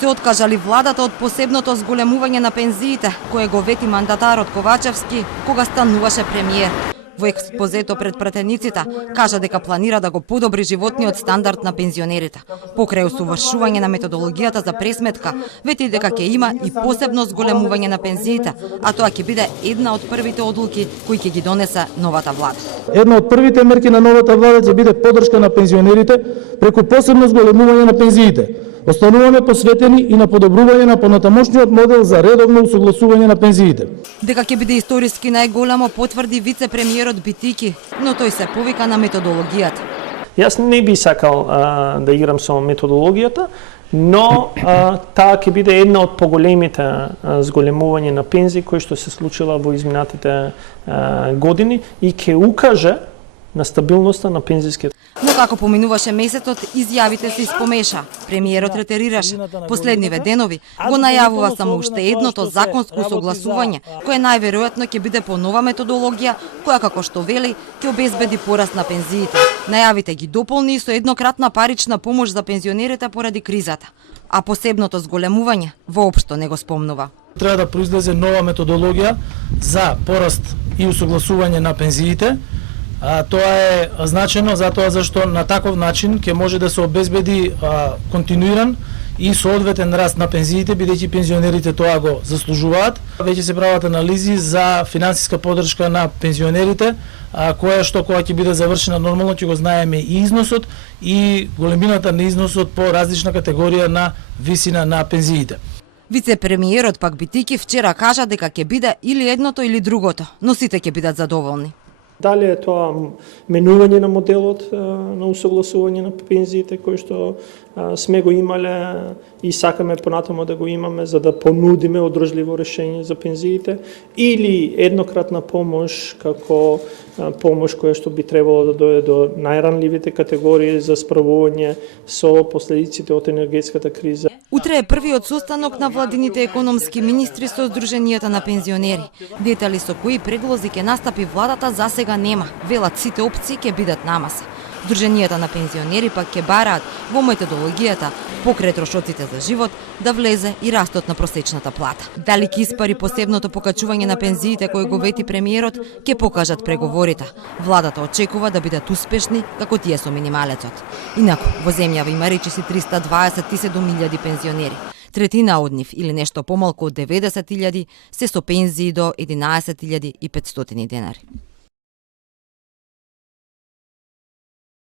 Се откажали владата од посебното зголемување на пензиите, кое го вети мандатарот Ковачевски кога стануваше премиер. Во експозето пред пратениците кажа дека планира да го подобри животниот стандард на пензионерите. Покрај усовршување на методологијата за пресметка, вети дека ќе има и посебно зголемување на пензиите, а тоа ќе биде една од првите одлуки кои ќе ги донесе новата влада. Една од првите мерки на новата влада ќе биде поддршка на пензионерите преку посебно зголемување на пензиите. Остануваме посветени и на подобрување на понатамошниот модел за редовно усогласување на пензиите. Дека ќе биде историски најголемо потврди вице-премиерот Битики, но тој се повика на методологијата. Јас не би сакал да играм со методологијата, но таа ќе биде една од поголемите зголемување на пензии кои што се случила во изминатите години и ќе укаже на стабилноста на пензискиот. Но како поминуваше месецот, изјавите се испомеша. Премиерот ретерираше. Последниве денови го најавува само уште едното законско согласување, кое најверојатно ќе биде по нова методологија, која како што вели ќе обезбеди пораст на пензиите. Најавите ги дополни со еднократна парична помош за пензионерите поради кризата, а посебното зголемување воопшто не го спомнува. Треба да произлезе нова методологија за пораст и усогласување на пензиите. Тоа е значено затоа зашто на таков начин ќе може да се обезбеди континуиран и соодветен раст на пензиите, бидејќи пензионерите тоа го заслужуваат. Веќе се прават анализи за финансиска поддршка на пензионерите, која што кога ќе биде завршена нормално ќе го знаеме и износот и големината на износот по различна категорија на висина на пензиите. Вице-премиерот пак Битики вчера кажа дека ќе биде или едното или другото, но сите ќе бидат задоволни. Дали е тоа менување на моделот на усогласување на пензиите кој што сме го имале и сакаме понатаму да го имаме за да понудиме одржливо решение за пензиите, или еднократна помош како помош која што би требало да дојде до најранливите категории за справување со последиците од енергетската криза. Утре е првиот состанок на владините економски министри со Сдруженијата на пензионери. Детали со кои предлози ќе настапи владата за сега нема. Велат сите опции ќе бидат на маса. Сдруженијата на пензионери пак ќе бараат во методологијата покрај трошоците за живот да влезе и растот на просечната плата. Дали ќе испари посебното покачување на пензиите кој го вети премиерот, ќе покажат преговорите. Владата очекува да бидат успешни како тие со минималецот. Инаку, во земјава има речиси 327.000 пензионери. Третина од нив, или нешто помалку од 90.000, се со пензии до 11.500 денари.